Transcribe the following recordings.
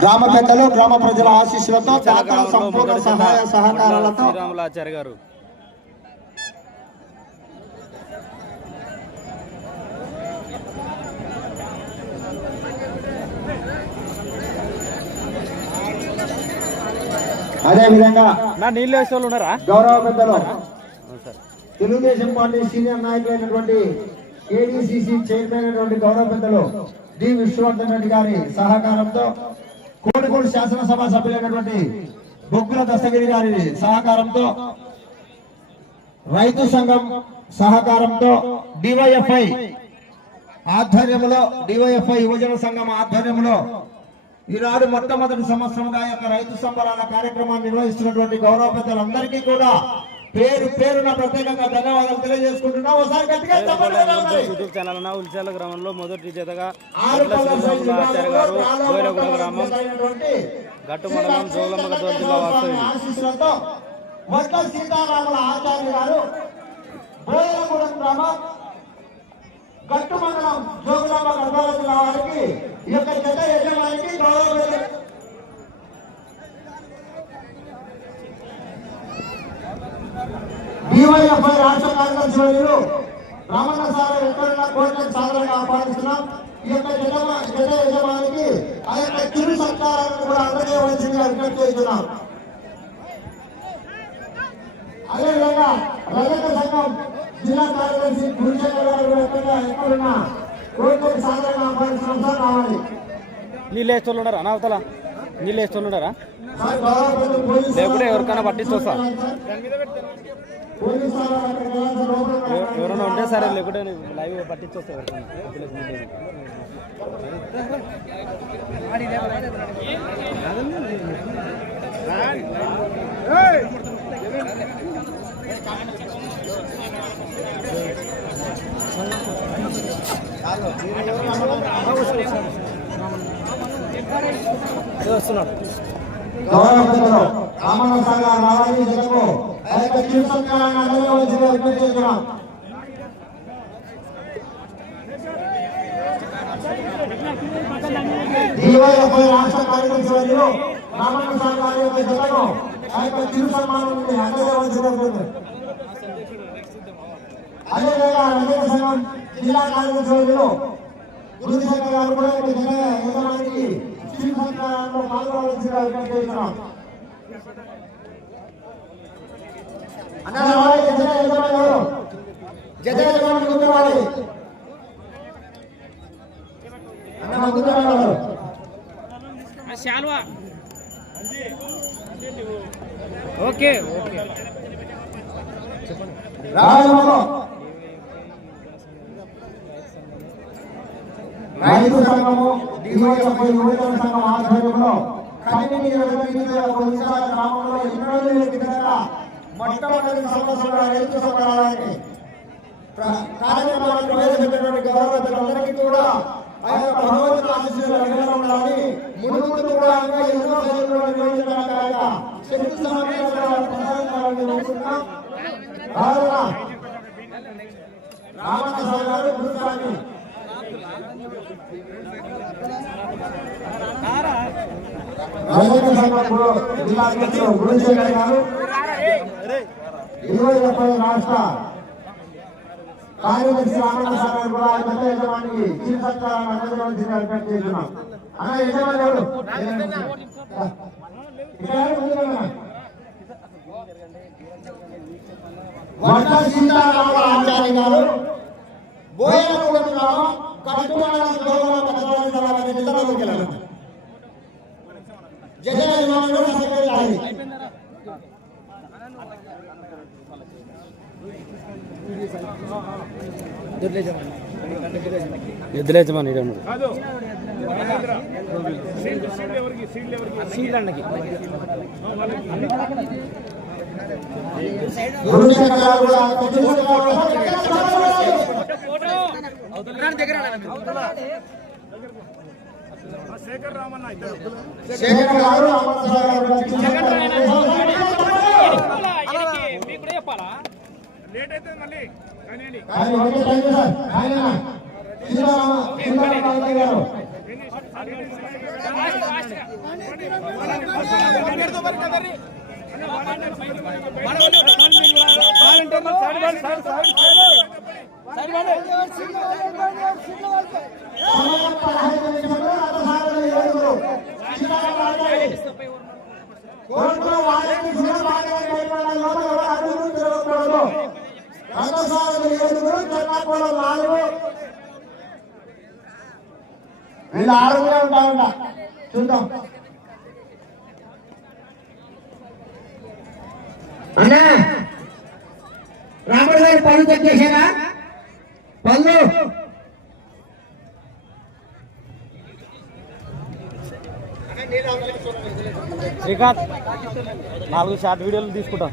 గ్రామ పెద్దలు గ్రామ ప్రజల ఆశీస్సులతో దాతల సంపూర్ణ సహాయ సహకారాలతో గారు. అదే విధంగా నా నీళ్ళు వేసే వాళ్ళు ఉన్నారా? గౌరవ పెద్దలు తెలుగుదేశం పార్టీ సీనియర్ నాయకులైనటువంటి ఏడీసీసీ చైర్మన్ అయినటువంటి గౌరవ పెద్దలు డి. విశ్వవర్ధన్ రెడ్డి గారి సహకారంతో కోడికోడు శాసనసభ సభ్యులైనటువంటి బొగ్గుల దశగిరి గారి సహకారంతో రైతు సంఘం సహకారంతో డివైఎఫ్ఐ ఆధ్వర్యంలో డివైఎఫ్ఐ యువజన సంఘం ఆధ్వర్యంలో ఈనాడు మొట్టమొదటి సంవత్సరంగా యొక్క రైతు సంబరాల కార్యక్రమాన్ని నిర్వహిస్తున్నటువంటి గౌరవ పెద్దలందరికీ కూడా పేరు పేరున ప్రత్యేకంగా ధన్యవాదాలు తెలియజేసుకుంటున్నాం ఒకసారి గట్టిగా చెప్పండి మరి. యూట్యూబ్ ఛానల్ ఉల్చాల గ్రామంలో మొదటి జతగా ఆరు గట్ల పళ్ళ సైజు శ్రీరాములాచార్య గారు గ్రామం గట్టు మండలం జోగులమ్మ జిల్లా వాస్తవ్యం ఆశీస్సులతో వడ్ల సీతారాముల ఆచార్య గారు గ్రామం గట్టు మండలం జిల్లా వారికి ఈ యొక్క జత యజమానికి గౌరవ డివైఎఫ్ఐ రాష్ట్ర కార్యదర్శి వర్యులు రమణ సార్ ఎక్కడున్న కోర్టులకు సాధారణంగా ఆహ్వానిస్తున్నాం ఈ యొక్క జత యజమానికి ఆ యొక్క చిరు సత్కారాలను కూడా అందజేయవలసిందిగా విజ్ఞప్తి చేస్తున్నాం. అదేవిధంగా రజత సంఘం జిల్లా కార్యదర్శి గురుశేఖర్ గారు కూడా ఎక్కడ ఎక్కడున్నా కోర్టులకు సాధారణంగా ఆహ్వానిస్తున్నాం సార్ రావాలి. నీళ్ళు వేసే వాళ్ళు ఉన్నారా అనవతల నీళ్ళు వేసే వాళ్ళు ఉన్నారా సార్ గౌరవ పోలీసు లేకుంటే ఎవరికైనా పట్టించొస్తా పోలీసు ఎవరైనా ఉంటే సరే లేకుంటే లైవ్ పట్టించొస్తా ఎవరికైనా. వస్తున్నాడు గౌరవ పెద్దలు రావాలి ఆ యొక్క చిరు సత్కారాన్ని అందజేయవలసిందిగా విజ్ఞప్తి చేస్తున్నాం డివైఎఫ్ఐ రాష్ట్ర కార్యదర్శి రామన్న సార్ గారి యొక్క జగన్ను ఆ యొక్క చిరు సన్మానం నుండి అందజేయవలసిందిగా అదేవిధంగా రజక సంఘం జిల్లా కార్యదర్శి వర్యులు గురుశేఖర్ గారు కూడా ఈ జగన్ యజమానికి చిరు చేస్తున్నాం. అన్న జత జత అన్న ఓకే ఓకే. రైతు సంఘము డివైఎఫ్ఐ సంఘం ఆధ్వర్యంలో గ్రామంలో ఎన్నో మొట్టమొదటి సంవత్సరంలో రైతు సంబరాలని కార్యక్రమాన్ని ప్రవేశపెట్టినటువంటి గౌరవతులందరికీ కూడా ఆ యొక్క భగవంతుని ఆశీస్సులు అనుగుణంగా ఉండాలని కూడా ఇంకా ఎన్నో ప్రజలు నిర్వహించడానికి శక్తి సమాచారాలు ప్రసాదించాలని రామకృష్ణ గారు గురుస్వామి. జిల్లా గారు. ఇరవై ముప్పై రాష్ట్ర కార్యదర్శి రామకృష్ణ గారు కూడా పెద్ద యజమానికి చీఫ్ సత్కారాన్ని అందజేయవలసిందిగా చేస్తున్నాం. అన్న యజమాని ఎవరు? ఇక్కడ ఆచార్య గారు బోయనగూడెం గ్రామం గౌరవ జగన్ యజమానులు సహకరించాలి ఎద్దులు యజమాని ఈడే ఉన్నాడు. సీల్ అన్నకి. గురుశేఖర్ గారు కూడా చిరు శేఖర్ గారు రామకృష్ణ గారు కూడా చిరు సత్కారాన్ని లేట్ అవుతుంది మళ్ళీ. కానీ ఆయన ఒకటే టైం సార్ ఆయన సీతారామ సీతారామ గారు సమయం పదహైదు నిమిషములు రథసారథులు ఏడుగురు చిన్నగా కోర్టులో వారికి శివభాగాన్ని కైపడడంలో ఎవరు అడుగులు తిరగకూడదు రథసారథులు ఏడుగురు నాలుగు. వీళ్ళు ఆరుగురే ఉంటారంట. చూద్దాం. అన్నా రాముడు గారు పళ్ళు చెక్ పళ్ళు. శ్రీకాంత్ నాలుగు షార్ట్ వీడియోలు తీసుకుంటాం.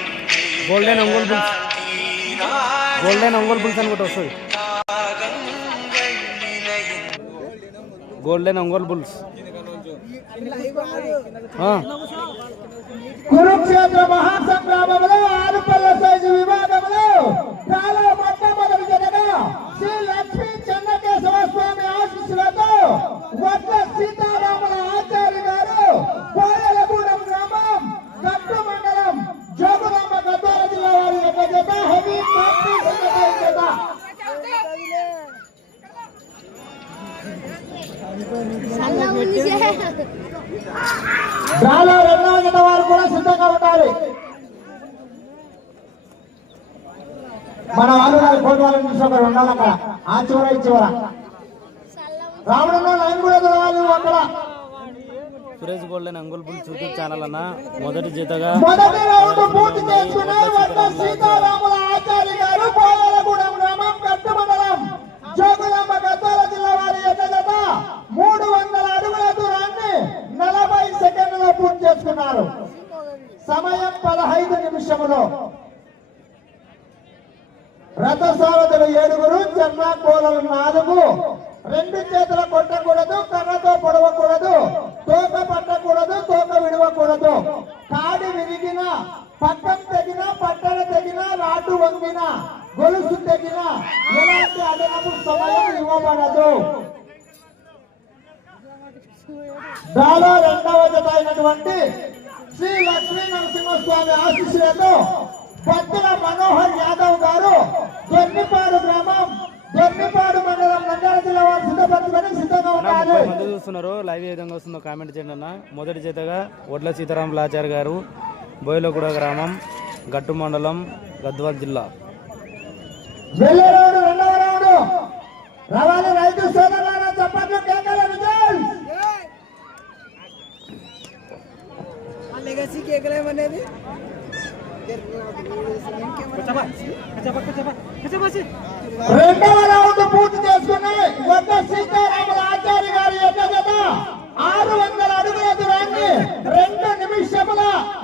Golden Ongole bulls golden Ongole bulls అనుకుంటా వస్తుంది. గోల్డెన్ ఒంగోలు బుల్స్ కురుక్షేత్ర మహాసంగ్రామంలో ఆరుపల్ల సైజు వివాదంలో చాలా మొట్టమొదటి జనగా శ్రీ లక్ష్మీ చెన్నకేశవ స్వామి ఆశీస్సులతో వడ్ల సీతారాముల ఆచార్య గారు కోయలగూడెం గ్రామం గట్టు మండలం జోగులాంబ గద్వాల జిల్లా వారి యొక్క జత హెవీ కాంపిటీషన్ జత అలా ఉంది డ్రాలో రెండవ జత వారు కూడా సిద్ధంగా ఉండాలి మన వాళ్ళు గారి కోటి వాళ్ళని చూసి ఒకరు ఉండాలి అక్కడ ఆ చివర ఈ చివర రావడంలో లైన్ కూడా అక్కడ. Suresh golden Ongole bulls YouTube channel అన్న మొదటి జీతగా సీతారాముల ఆచార్య గారు పోయాలగూడెం గ్రామం జోగులాంబ జిల్లా వారి మూడు వందల అడుగుల దూరాన్ని నలభై సెకండ్లలో పూర్తి చేసుకున్నారు. సమయం పదహైదు నిమిషములు. రథసారథులు ఏడుగురు చెన్న కోలలు నాలుగు. రెండు చేతుల కొట్టకూడదు కర్రతో పొడవకూడదు తోక పట్టకూడదు తోక విడవకూడదు. కాడి విరిగిన పక్కం తెగిన పట్టణ తెగిన రాటు వంగిన గొలుసు తెగిన ఎలాంటి అదనపు సమయం ఇవ్వబడదు. దాదా రెండవ జత అయినటువంటి శ్రీ లక్ష్మీ నరసింహస్వామి ఆశీస్సులతో భక్తుల మనోహర్ యాదవ్ గారు దొన్నిపాడు గ్రామం దొన్నిపాడు మండలం నంద్యాల జిల్లా వారు సిద్ధపరచుకొని సిద్ధంగా ముప్పై మంది చూస్తున్నారు. లైవ్ ఏ విధంగా వస్తుందో కామెంట్ చేయండి అన్న. మొదటి జీతగా ఒడ్ల సీతారాం లాచార్ గారు బోయలగూడ గ్రామం గట్టు మండలం గద్వాల్ జిల్లా. రైతు సోదరులారా చప్పట్లు కేకల విజయ్! లెగసీ అనేది రెండవ రౌండ్ పూర్తి చేసుకుని ఒక సీతారాముల ఆచార్య గారి యొక్క జత ఆరు వందల అడుగుల దూరాన్ని రెండు నిమిషముల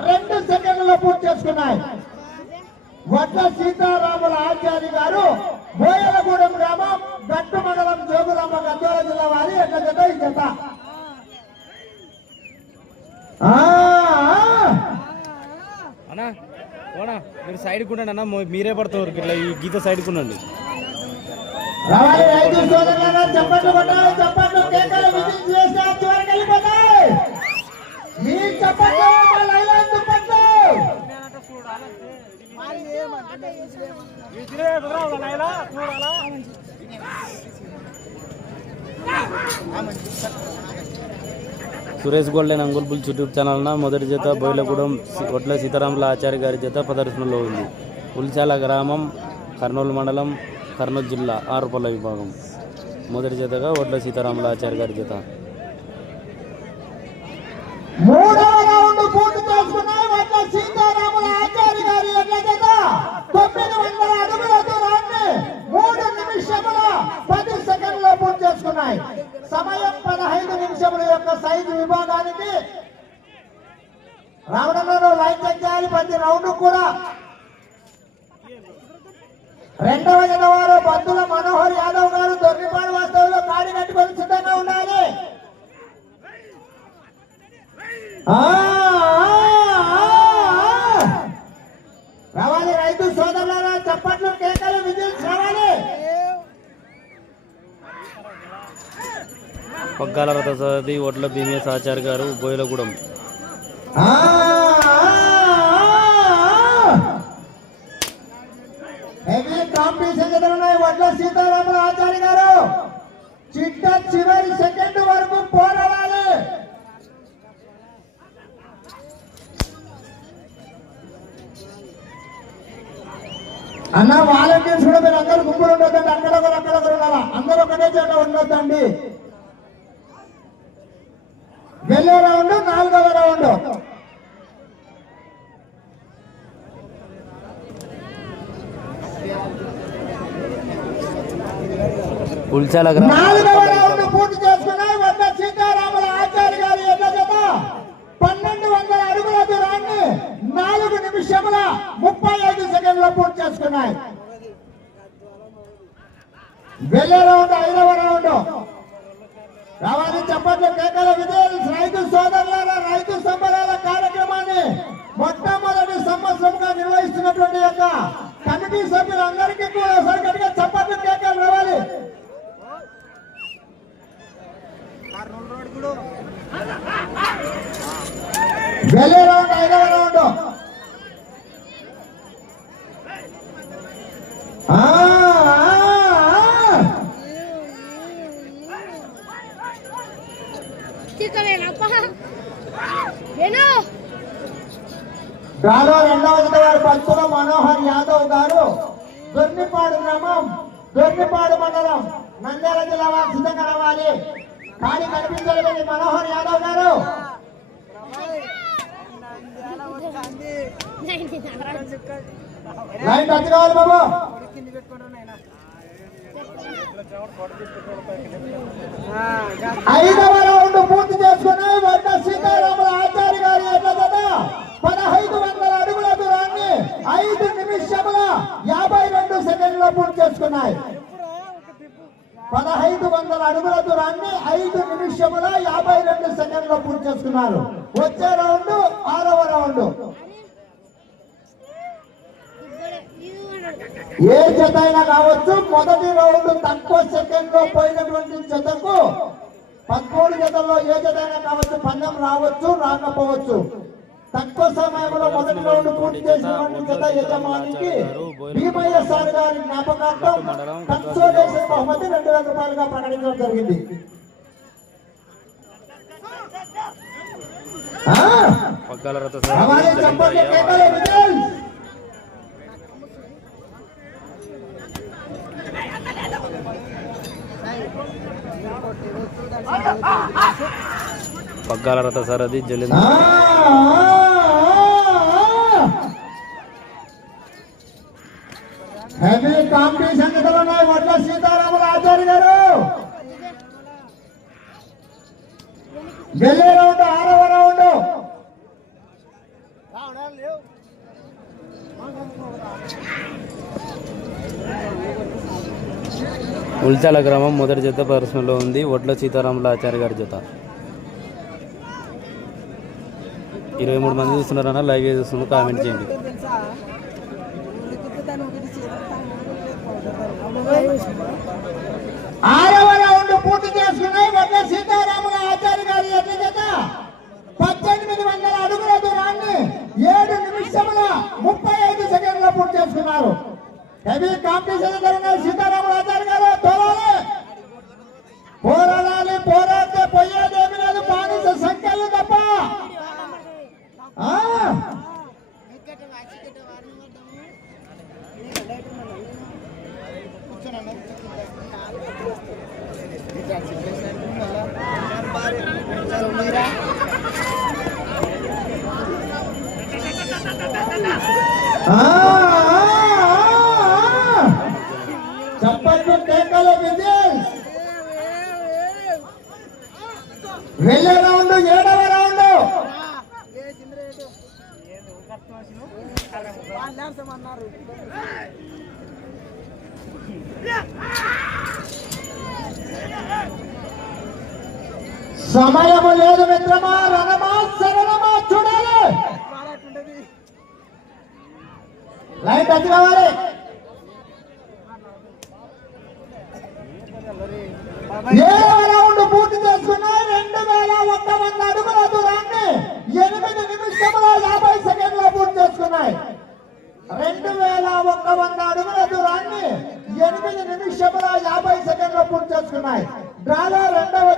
రెండు సెకండ్లలో పూర్తి చేసుకున్నాయి వడ్ల సీతారాముల ఆచార్య గారు బోయలగూడెం గ్రామం గట్టు మండలం జోగులాంబ గద్వాల జిల్లా వారి యొక్క జత ఈ జత ఆ. అన్నా ఓనా మీరు సైడ్కి ఉండండి అన్న మొ- మీరే పడతారు. ఇట్లా ఈ గీత సైడ్కి ఉండండి. రావాలి Suresh golden Ongole bulls YouTube ఛానల్న మొదటి జత బోయలగూడెం ఒట్ల సీతారాముల ఆచార్య గారి జత ప్రదర్శనలో ఉంది. ఉల్చాల గ్రామం కర్నూలు మండలం కర్నూలు జిల్లా ఆరుపల్ల విభాగం. మొదటి జతగా ఒట్ల సీతారాముల ఆచార్య గారి జత. రథసారథి ఒడ్ల భీమేశ్ ఆచార్య గారు బోయలగూడెం. వడ్ల ఆచార్య గారు? చిట్ట చివరి సెకండ్ వరకు పోరాడాలి. అన్న వాలంటీర్స్ కూడా మీరు అందరూ గుంపులు ఉండొద్దండి అక్కడ ఒకరు అక్కడ ఒకరు ఉండాలా? అందరూ ఒకటే చోట ఉండొద్దండి వెళ్ళే రౌండ్ నాలుగవ రౌండ్ ఉల్చాల గ్రామం నాలుగవ రౌండ్ పూర్తి చేసుకున్నాయి వద్ద సీతారాముల ఆచార్య గారి ఎడ్ల జత పన్నెండు వందల అడుగుల దూరాన్ని నాలుగు నిమిషముల ముప్పై ఐదు సెకండ్ల పూర్తి చేసుకున్నాయి. వెళ్ళే రౌండ్ ఐదవ రౌండ్. రావాలి చప్పట్లు కేకల విజయ్ రైతు సోదరుల రైతు సంబరాల కార్యక్రమాన్ని మొట్టమొదటి సంవత్సరంగా నిర్వహిస్తున్నటువంటి యొక్క కమిటీ సభ్యులందరికీ కూడా సరిగట్టుగా చప్పట్లు కేకలు రావాలి. వెళ్ళే రౌండ్ ఐదవ రౌండ్. గాలో రెండవ వారు మనోహర్ యాదవ్ గారు. దొర్నిపాడు గ్రామం దొర్నిపాడు మండలం నంద్యాల జిల్లా వారు సిద్ధంగా రావాలి కానీ కనిపించలేదు మనోహర్ యాదవ్ గారు. లైన్ టచ్ కావాలి బాబు. ఐదవ రౌండ్ పూర్తి చేసుకుని వడ్డ సీతారాముల ఆచార్య గారి ఎడ్ల పదహైదు వందల అడుగుల దూరాన్ని ఐదు నిమిషముల యాభై రెండు సెకండ్ల పూర్తి చేసుకున్నాయి. పదహైదు వందల అడుగుల దూరాన్ని ఐదు నిమిషముల యాభై రెండు సెకండ్లో పూర్తి చేసుకున్నారు. వచ్చే రౌండ్ ఆరవ రౌండ్. ఏ జత అయినా కావచ్చు మొదటి రౌండ్ తక్కువ సెకండ్లో పోయినటువంటి జతకు పదమూడు జతల్లో ఏ జత అయినా కావచ్చు పందెం రావచ్చు రాకపోవచ్చు. తక్కువ సమయంలో మొదటి రౌండ్ పూర్తి చేసినటువంటి జత యజమానికి భీమయ్య సార్ గారి జ్ఞాపకార్థం కన్సోలేషన్ బహుమతి రెండు వేల రూపాయలుగా ప్రకటించడం జరిగింది. పగ్గాల రవాణా రథసారథి చప్పట్లు జలంధరయ్య కేకలు విజయ్. పగ్గాల రథసారథి ఆ, జలంధర్ ఆ, ఆ, ఆ. హెవీ కాంపిటీషన్ ఉన్నాయి వడ్ల సీతారాముల ఆచార్య గారు. రౌండ్ ఆరవ రౌండ్. ఉల్చాల గ్రామం మొదటి జత ప్రదర్శనలో ఉంది. ఒడ్ల సీతారాముల ఆచార్య గారి జత. ఇరవై మూడు మంది చూస్తున్నారన్నా లైక్ చూస్తున్నారు కామెంట్ చేయండి ఆరవ రౌండ్ పూర్తి చేసుకున్నాయి సీతారాముల ఆచార్య గారి ఎట్ల చేత పద్దెనిమిది వందల అడుగుల దూరాన్ని ఏడు నిమిషముల ముప్పై ఐదు సెకండ్ల పూర్తి చేసుకున్నారు. హెవీ కాంపిటీషన్ జరిగిన సీతారాముల ఆచార్య గారు తోలాలి. పోరాడాలి పోరాడితే పోయేదేమి లేదు బానిస సంఖ్యలు తప్ప. ఆ, చప్పట్లు కేకలు విజయ్. వెళ్ళే రౌండ్ ఏడవ రౌండ్. సమయము లేదు మిత్రమా రణమా శరణమా చూడాలి లైట్ అది కావాలి ఏడవ రౌండ్ పూర్తి చేసుకున్నాయి. రెండు వేల ఒక్క వంద అడుగుల దూరాన్ని ఎనిమిది నిమిషముల యాభై సెకండ్ల పూర్తి చేసుకున్నాయి. రెండు వేల ఒక్క వంద అడుగుల దూరాన్ని ఎనిమిది నిమిషముల యాభై సెకండ్ల పూర్తి చేసుకున్నాయి. డ్రాలో రెండవ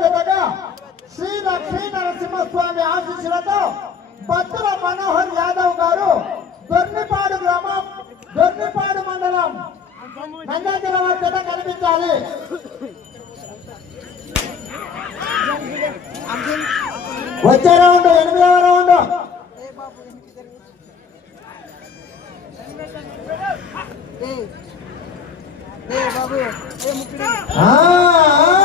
స్వామి ఆశీస్సులతో భద్ర మనోహర్ యాదవ్ గారు దొర్నిపాడు గ్రామం దొర్నిపాడు మండలం నంద్యాల వద్ద కనిపించాలి వచ్చే రౌండ్ ఎనిమిదవ రౌండ్ ఆ, ఆ, ఆ.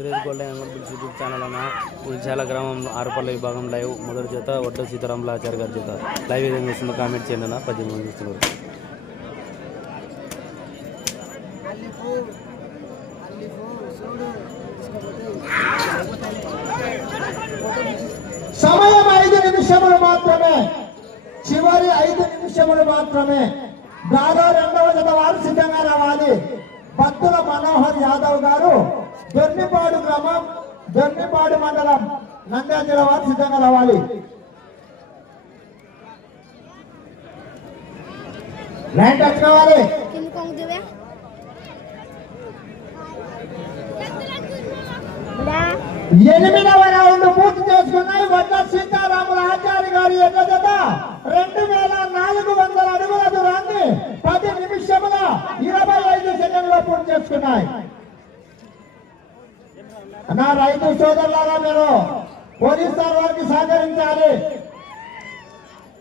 Suresh gold and YouTube channel అన్న ఉల్చాల గ్రామం ఆరుపల్లి విభాగం లైవ్ మొదటి జత వడ్డ సీతారాముల ఆచార్య గారి జత. లైవ్ ఏదైనా చేస్తుందో కామెంట్ చేయండి అన్న పద్దెనిమిది మంది చూస్తున్నారు. సమయం ఐదు నిమిషములు మాత్రమే. చివరి ఐదు నిమిషములు మాత్రమే. దాదాపు రెండవ జత వారు సిద్ధంగా రావాలి భక్తుల మనోహర్ యాదవ్ గారు దొర్నిపాడు గ్రామం దొర్నిపాడు మండలం నంద్యాల జిల్లా వారు సిద్ధంగా రావాలి. లైన్ టచ్ కావాలి. ఎనిమిదవ రౌండ్ పూర్తి చేసుకున్నాయి. వడ్ల సీతారాముల ఆచార్య గారి యొక్క జత రెండు వేల నాలుగు వందల అడుగుల దూరాన్ని పది నిమిషముల ఇరవై ఐదు సెకండ్లో పూర్తి చేసుకున్నాయి. నా రైతు సోదరులారా మీరు పోలీస్ సార్ వారికి సహకరించాలి.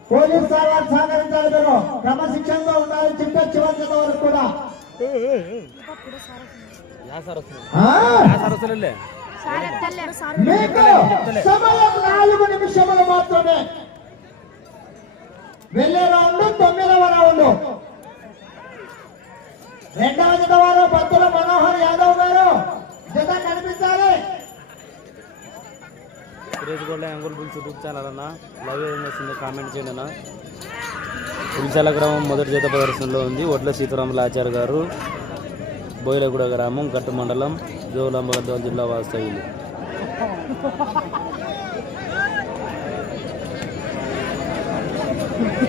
పోలీస్ సార్ వారికి సహకరించాలి మీరు. క్రమశిక్షణతో ఉండాలి చిట్ట చివరి వరకు కూడా. మీకు సమయం నాలుగు నిమిషములు మాత్రమే. వెళ్ళే రౌండ్ తొమ్మిదవ రౌండ్. రెండవ జత వారు భక్తుల మనోహర్ యాదవ్ గారు. జత కనిపించాలి Suresh gold Ongole bulls YouTube channel అన్న. లైవ్ ఏదైనా చూస్తుందో కామెంట్ చేయండి అన్న. ఉల్చాల గ్రామం మొదటి జత ప్రదర్శనలో ఉంది. ఒడ్ల సీతారాముల ఆచార్య గారు బోయిలగూడ గ్రామం గట్టు మండలం జోగులాంబ గద్వాల జిల్లా వాస్తవ్యులు.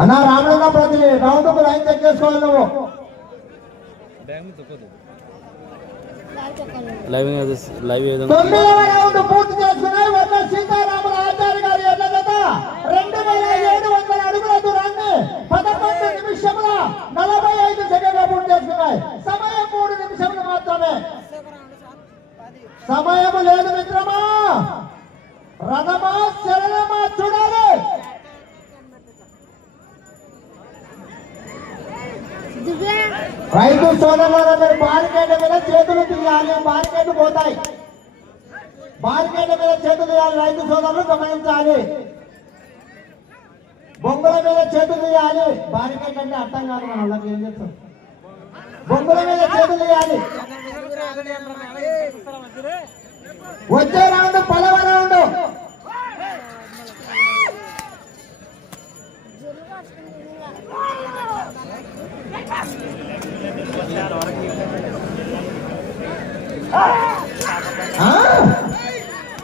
అన్న రామలింగ ప్రతి రౌండ్కు లైన్ చెక్ చేసుకోవాలి నువ్వు తొమ్మిదవ రౌండ్ పూర్తి చేసుకున్నాయి వద్ద సీతారాముల ఆచార్య గారి యొక్క జత. రెండు వేల ఏడు వందల అడుగుల దూరాన్ని పదకొండు నిమిషముల నలభై ఐదు సెకండ్ల పూర్తి చేసుకున్నాయి. సమయం మూడు నిమిషములు మాత్రమే. సమయం లేదు మిత్రమా. రణమా శరణమా చూడాలి. రైతు సోదరులారా మీరు బారికేడ్ మీద చేతులు తీయాలి బారికేడ్ పోతాయి. బారికేడ్ మీద చేతులు తీయాలి రైతు సోదరులు గమనించాలి. బొంగుల మీద చేతులు తీయాలి బారికేడ్ అంటే అర్థం కాదు మన వాళ్ళకి ఏం చెప్తాం బొంగుల మీద చేతులు తీయాలి వచ్చే రౌండ్ పదవ రౌండ్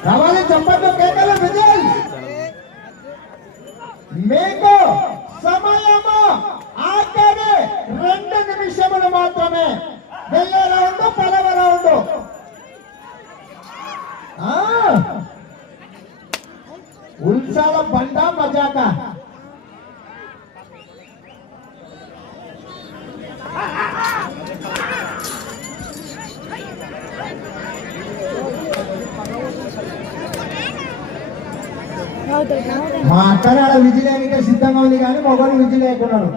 రావాలి చప్పట్లు కేకలు విజయ్. మీకు సమయము ఆఖరి రెండు నిమిషములు మాత్రమే. వెళ్ళే రౌండ్ పదవ రౌండ్. ఆ. ఉల్సాల బండ మజాక. మా అక్కనే ఆడ విజిలేనికే సిద్ధంగా ఉంది కానీ మొగలు విధి లేకున్నాడు.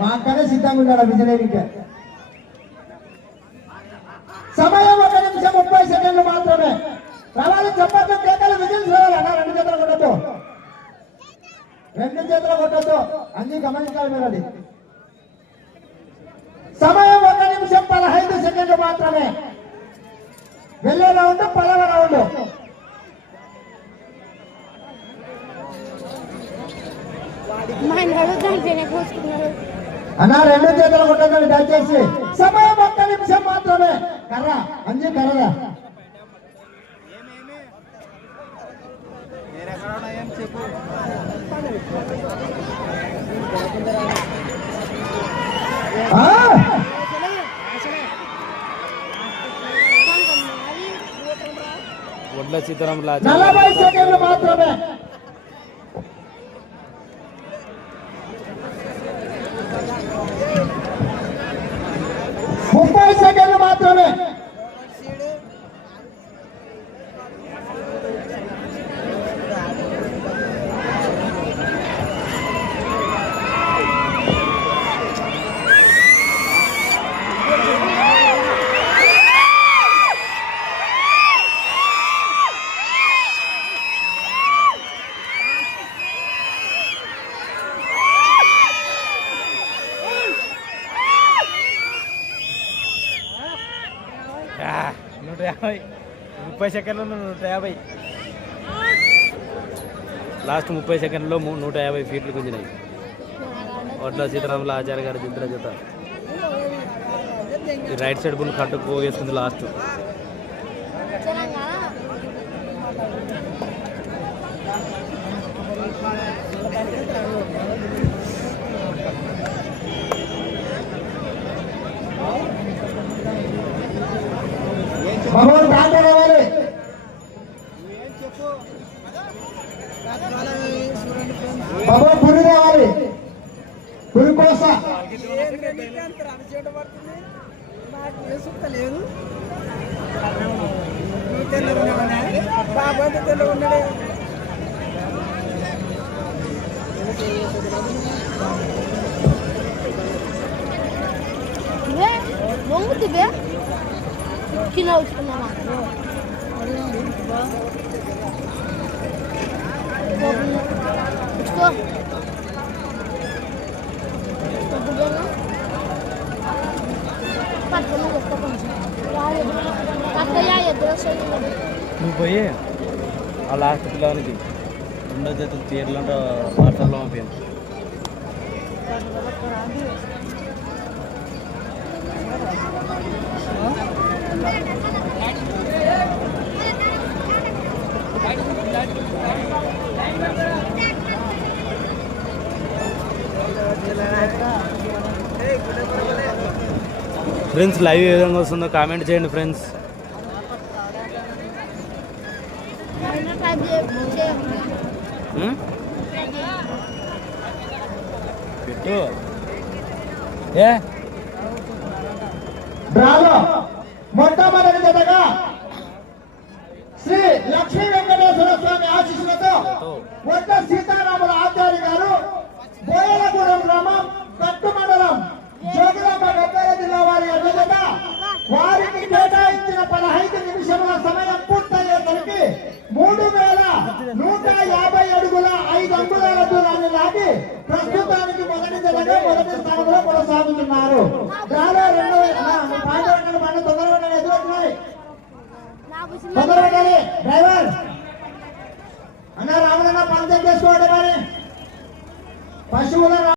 మా అక్కనే సిద్ధంగా ఉన్నాడు విజిలేనికే సమయం ఒక నిమిషం ముప్పై సెకండ్లు మాత్రమే. రావాలి చెప్పట్లు కేకలు విజిల్ రావాలి అన్న రెండు చేతులు కొట్టద్దు. రెండు చేతులు కొట్టద్దు. అన్ని గమనించాలి మీరు అది. సమయం ఒక నిమిషం పదహైదు సెకండ్లు మాత్రమే. వెళ్ళే రౌండ్ పదవ రౌండ్. అన్న రెండు చేతులు కొట్టండి దయచేసి. సమయం ఒక్క నిమిషం మాత్రమే. కర్ర అంజి కర్ర ఆ, వడ్ల సీతారాముల ఆచార్య నలభై సెకండ్లు మాత్రమే ముప్పై సెకండ్లు మాత్రమే ఆ, నూట యాభై ముప్పై సెకండ్లు నూట యాభై. లాస్ట్ ముప్పై సెకండ్లో నూట యాభై ఫీట్లు గుంజినాయి. వడ్ల సీతారాముల ఆచార్య గారి జిద్ర జత. రైట్ సైడ్ బుల్ కట్టు పోయేస్తుంది లాస్ట్. నువ్వు పోయి ఆ లాస్ట్ పిల్లవానికి రెండో జత తీర్లంటే వాట్సాప్లో పంపింది ఫ్రెండ్స్ లైవ్ ఏ విధంగా వస్తుందో కామెంట్ చేయండి ఫ్రెండ్స్? పెట్టు. ఏ? డ్రాలో మొట్టమొదటి జతగా శ్రీ లక్ష్మీ వెంకటేశ్వర స్వామి ఆశీస్సులతో సీతారాముల ఆచార్య గారు బోయలగూడెం గ్రామం కట్టు మండలం జోగులాంబ గద్వాల జిల్లా వారి అధ్యక్షత వారికి కేటాయించిన పదహైదు నిమిషముల సమయం పూర్తయ్యేసరికి మూడు వేల నూట యాభై అడుగుల ఐదు అంగుళాల దూరాన్ని లాగి ప్రస్తుతానికి మొదటి జతగా మొదటి స్థానంలో కొనసాగుతున్నారు. డ్రాలో రెండు పాండవ పండు తొందరగా ఎదురవుతున్నాయి తొందరగా డ్రైవర్. అన్న రామనన్న పని చేసుకోవడం మరి. పశువుల